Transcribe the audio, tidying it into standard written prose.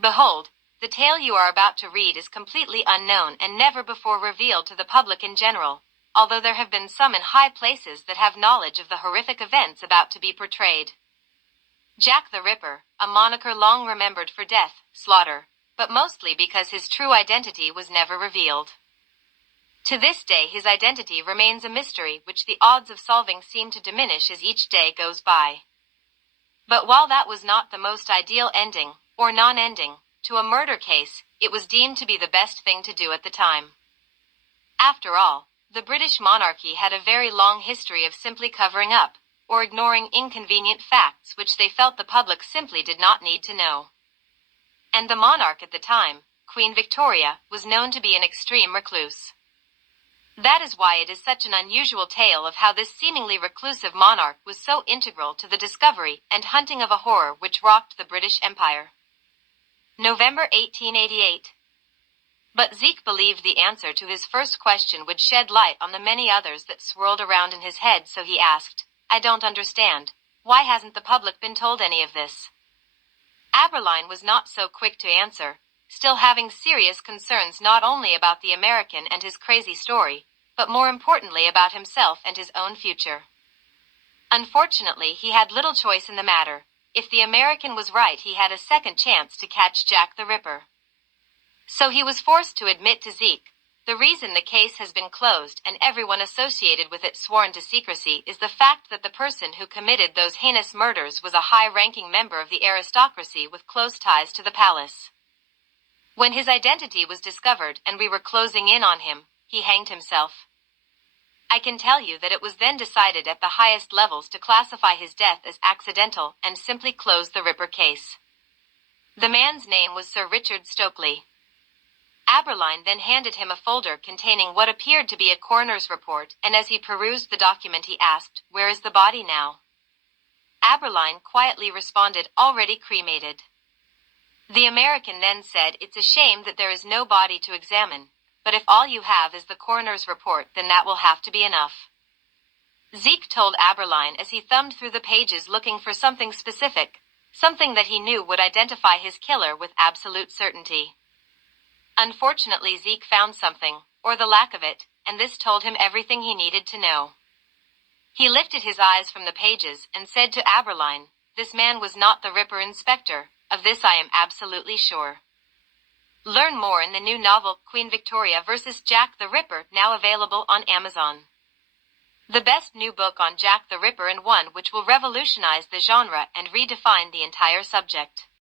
Behold, the tale you are about to read is completely unknown and never before revealed to the public in general, although there have been some in high places that have knowledge of the horrific events about to be portrayed. Jack the Ripper, a moniker long remembered for death, slaughter, but mostly because his true identity was never revealed. To this day his identity remains a mystery which the odds of solving seem to diminish as each day goes by. But while that was not the most ideal ending, or non-ending, to a murder case, it was deemed to be the best thing to do at the time. After all, the British monarchy had a very long history of simply covering up, or ignoring inconvenient facts which they felt the public simply did not need to know. And the monarch at the time, Queen Victoria, was known to be an extreme recluse. That is why it is such an unusual tale of how this seemingly reclusive monarch was so integral to the discovery and hunting of a horror which rocked the British Empire. November 1888. But Zeke believed the answer to his first question would shed light on the many others that swirled around in his head, so he asked, "I don't understand. Why hasn't the public been told any of this?" Aberline was not so quick to answer, still having serious concerns not only about the American and his crazy story, but more importantly about himself and his own future. Unfortunately, he had little choice in the matter. If the American was right, he had a second chance to catch Jack the Ripper. So he was forced to admit to Zeke, the reason the case has been closed and everyone associated with it sworn to secrecy is the fact that the person who committed those heinous murders was a high-ranking member of the aristocracy with close ties to the palace. When his identity was discovered and we were closing in on him, he hanged himself. I can tell you that it was then decided at the highest levels to classify his death as accidental and simply close the Ripper case. The man's name was Sir Richard Stokely. Aberline then handed him a folder containing what appeared to be a coroner's report, and as he perused the document he asked, "Where is the body now?" Aberline quietly responded, "Already cremated." The American then said, "It's a shame that there is no body to examine, but if all you have is the coroner's report, then that will have to be enough." Zeke told Aberline as he thumbed through the pages looking for something specific, something that he knew would identify his killer with absolute certainty. Unfortunately, Zeke found something, or the lack of it, and this told him everything he needed to know. He lifted his eyes from the pages and said to Aberline, "This man was not the Ripper, Inspector. Of this I am absolutely sure." Learn more in the new novel, Queen Victoria vs. Jack the Ripper, now available on Amazon. The best new book on Jack the Ripper, and one which will revolutionize the genre and redefine the entire subject.